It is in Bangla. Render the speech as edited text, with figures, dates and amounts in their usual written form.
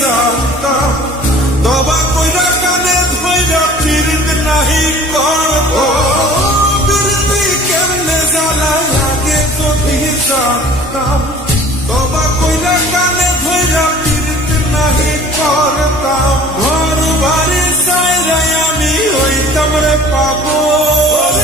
জানতাম তবা কইরা কানে ধইরা ফিরত নাহি করব ফিরতি কেমনে জ্বালায় আগে যদি জানতাম তবা কইরা কানে ধইরা ফিরত নাহি করতাম ঘর বাড়ি সাইরাই আমি হইতাম রে পাগল